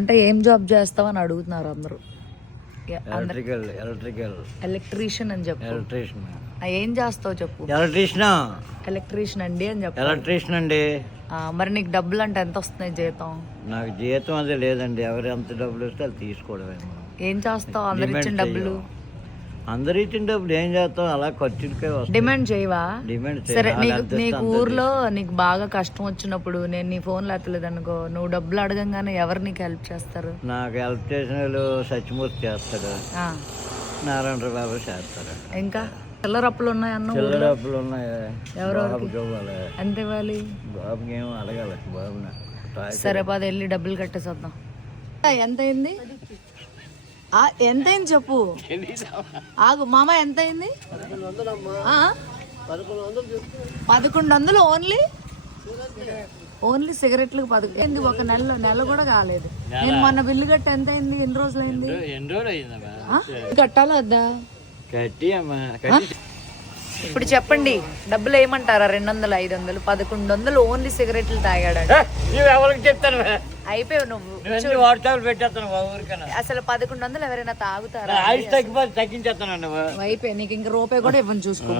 అంటే ఏం జాబ్ చేస్తావని అడుగుతున్నారు అందరూ. ఎలక్ట్రీషియన్ అని చెప్పు. ఏం చేస్తావు చెప్పు. ఎలక్ట్రీషియన్ అండి అని చెప్పు. ఎలక్ట్రీషియన్ అండి. మరి నీకు డబ్బులు అంటే ఎంత వస్తున్నాయి జీతం? నాకు జీతం అదే లేదండి, ఎవరు ఎంత డబ్బులు ఇస్తే అది తీసుకోవడమే. ఏం చేస్తావు? అందరు ఇచ్చిన డబ్బులు అందరు ఇచ్చిన డబ్బులు ఏం చేస్తావు, అలా ఖర్చులకే వస్తాయి. డిమాండ్ చేయవా? డిమాండ్ సరే, నీకు ఊర్లో నీకు బాగా కష్టం వచ్చినప్పుడు నేను నీ ఫోన్లో ఎత్తలేదు అనుకో, నువ్వు డబ్బులు అడగంగానే ఎవరు నీకు హెల్ప్ చేస్తారు? నాకు హెల్ప్ చేసిన వాళ్ళు సత్యమూర్తి చేస్తాడు, నారాయణ బాబు చేస్తాడు. ఇంకా చిల్లర అప్పులు ఉన్నాయన్న? చిల్లర అప్పులు ఉన్నాయి. ఎవరు ఇవ్వాలి? ఎంత ఇవ్వాలి? బాబుకి ఏమో అడగాలి. బాబు సరే పద వెళ్ళి డబ్బులు కట్టేసొద్దాం. ఎంత అయింది? ఎంత అయింది చెప్పు. ఆగు మామ, ఎంత అయింది? 1100. ఓన్లీ సిగరెట్లకు 11 ఒక నెల కూడా కాలేదు. నేను మొన్న బిల్లు కట్టి ఎంత అయింది? ఎన్ని రోజులు అయింది? కట్టాలా వద్దా? ఇప్పుడు చెప్పండి, డబ్బులు ఏమంటారా? 200, 500, 1100 ఓన్లీ సిగరెట్లు తాగాడు. చెప్తాను అయిపోయావు నువ్వు. వాట్సాప్ పెట్టేస్తాను అసలు 1100 ఎవరైనా తాగుతారా? తగ్గించేస్తాను. అయిపోయి నీకు ఇంక రూపాయి కూడా ఇవ్వను, చూసుకో.